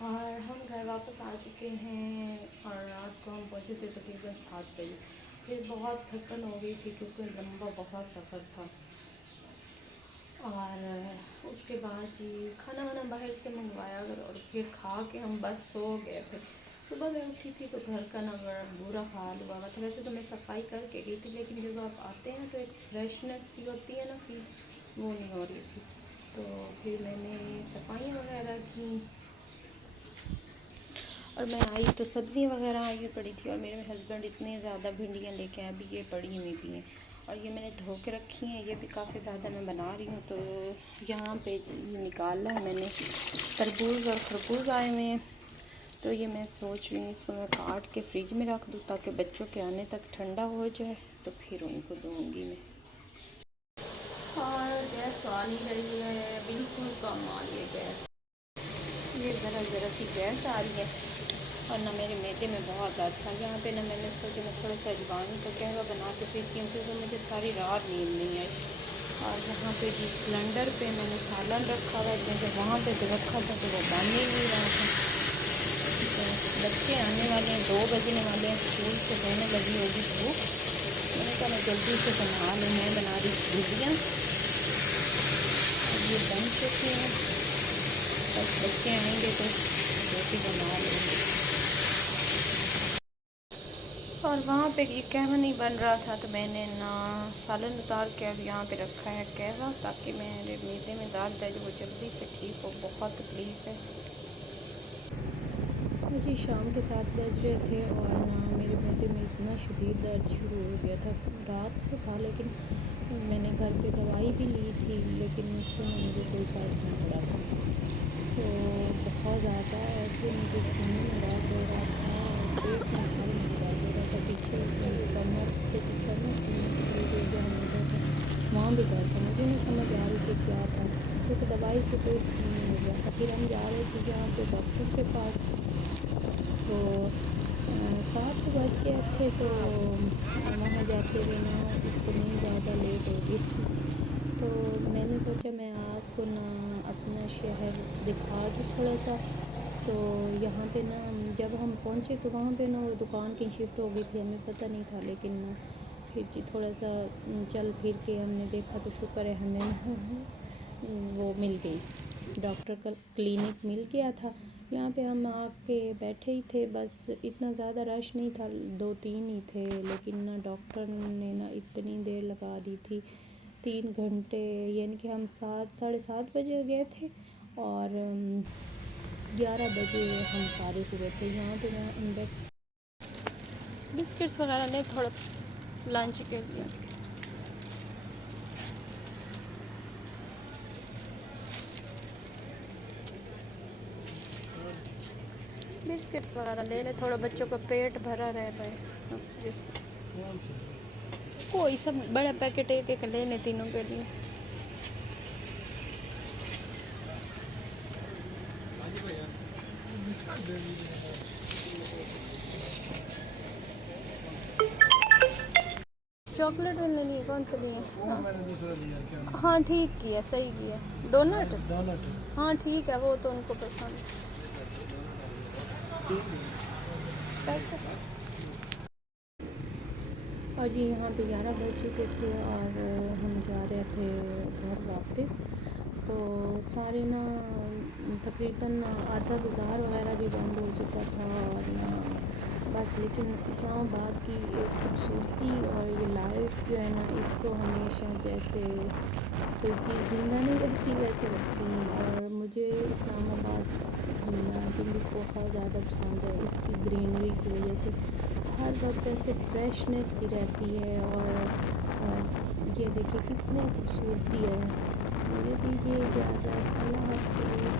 اور ہم گھر واپس آ چکے ہیں اور رات کو ہم پہنچے تھے تقریباً 7 بجے. پھر بہت تھکن ہو گئی تھی کیونکہ لمبا بہت سفر تھا. اور اس کے بعد جی کھانا وانا باہر سے منگوایا اور پھر کھا کے ہم بس سو گئے تھے. صبح میں اٹھی تھی تو گھر کا نا بڑا برا حال ہوا تھا. ویسے تو میں صفائی کر کے گئی تھی لیکن جب آپ آتے ہیں تو ایک فریشنس سی ہوتی ہے نا فیل وہ نہیں ہو رہی تھی. تو پھر میں نے صفائی وغیرہ کی اور میں آئی تو سبزیاں وغیرہ آئی پڑی تھی اور میرے ہسبینڈ اتنے زیادہ بھنڈیاں لے کے آئے ابھی یہ پڑی ہوئی بھی ہیں اور یہ میں نے دھو کے رکھی ہیں. یہ بھی کافی زیادہ میں بنا رہی ہوں. تو یہاں پہ نکالا ہے میں نے تربوز اور خربوز آئے ہوئے ہیں. تو یہ میں سوچ رہی ہوں اس کو میں کاٹ کے فریج میں رکھ دوں تاکہ بچوں کے آنے تک ٹھنڈا ہو جائے تو پھر ان کو دوں گی میں. اور گیس تو آ نہیں رہی ہے بالکل کم آ رہی ہے گیس. یہ ذرا سی گیس آ رہی ہے اور نہ میرے میدے میں بہت اچھا. یہاں پہ نہ میں نے سوچا میں تھوڑا سا اجوان کا قہوہ بنا کے پیتی ہوں کیونکہ مجھے ساری رات نیند نہیں آئی. اور یہاں پہ جی سلنڈر پہ میں نے سالن رکھا ہوا ہے جیسے وہاں پہ جو رکھا تھا تو وہ بن ہی نہیں رہا تھا. تو بچے آنے والے ہیں 2 بجنے والے ہیں اسکول سے کہنے لگی ہوگی بھوک. میں نے کہا میں جلدی سے بنا لوں. میں بنا رہی بھجیاں اور یہ بن چکی ہیں بس بچے آئیں گے تو روٹی بنا لیں گے. اور وہاں پہ یہ قہوہ نہیں بن رہا تھا تو میں نے نا سالن اتار کے اب یہاں پہ رکھا ہے قہوہ تاکہ میرے میدے میں درد ہے جو وہ جلدی سے ٹھیک ہو. بہت تکلیف ہے. جی شام کے 7 بج رہے تھے اور نا میرے معدے میں اتنا شدید درد شروع ہو گیا تھا. رات سے تھا لیکن میں نے گھر پہ دوائی بھی لی تھی لیکن اس سے مجھے کوئی فرق نہیں پڑا تھا. تو بہت زیادہ ایسے مجھے سینے میں درد ہو رہا تھا اور پیٹ میں سارے میں درد ہو رہا تھا. پیچھے میری کمر سے اوپر نا سینے کی طرف جو جہاں موڈا تھا وہاں بھی درد تھا. مجھے نہیں سمجھ آ رہی کہ کیا تھا کیونکہ دوائی سے کوئی سکون نہیں مل رہا تھا. پھر ہم جا رہے تھے جہاں پہ ڈاکٹر کے پاس تو 7 بج گئے تھے تو وہاں جاتے ہوئے نا اتنی زیادہ لیٹ ہو گئی تھی. تو میں نے سوچا میں آپ کو نا اپنا شہر دکھا دوں تھوڑا سا. تو یہاں پہ نا جب ہم پہنچے تو وہاں پہ نا وہ دکان کہیں شفٹ ہو گئی تھی. ہمیں پتہ نہیں تھا لیکن پھر جی تھوڑا سا چل پھر کے ہم نے دیکھا تو شکر ہے ہمیں وہ مل گئی. ڈاکٹر کا کلینک مل گیا تھا. یہاں پہ ہم آ کے بیٹھے ہی تھے بس اتنا زیادہ رش نہیں تھا 2-3 ہی تھے لیکن نا ڈاکٹر نے نا اتنی دیر لگا دی تھی 3 گھنٹے. یعنی کہ ہم 7-7:30 بجے گئے تھے اور 11 بجے ہم فارغ ہوئے تھے. یہاں پہ میں بسکٹس وغیرہ نہیں تھوڑا لنچ کے لیے بسکٹس وغیرہ لے لے تھوڑا بچوں کا پیٹ بھرا رہے بھائی. اس وجہ سے کوئی سب بڑا پیکٹ ایک ایک لے لیں تینوں کے لیے. چاکلیٹ میں لینی ہے کون سے لیے؟ ہاں ٹھیک کیا صحیح کیا. ڈونٹ ہاں ٹھیک ہے وہ تو ان کو پسند پیسے. اور جی یہاں پہ 11 بج چکے تھے اور ہم جا رہے تھے گھر واپس. تو سارے نا تقریباً آدھا بازار وغیرہ بھی بند ہو چکا تھا اور نا بس. لیکن اسلام آباد کی ایک خوبصورتی اور یہ لائٹس جو ہے نا اس کو ہمیشہ جیسے کوئی چیز زندہ نہیں رہتی ویسے رکھتی ہیں. اور مجھے اسلام آباد گھومنا کیونکہ بہت زیادہ پسند ہے اس کی گرینری کی وجہ سے. ہر وقت ایسے فریشنس سی رہتی ہے اور یہ دیکھیے کتنی خوبصورتی ہے. مجھے دیجیے اجازت. اللہ حافظ.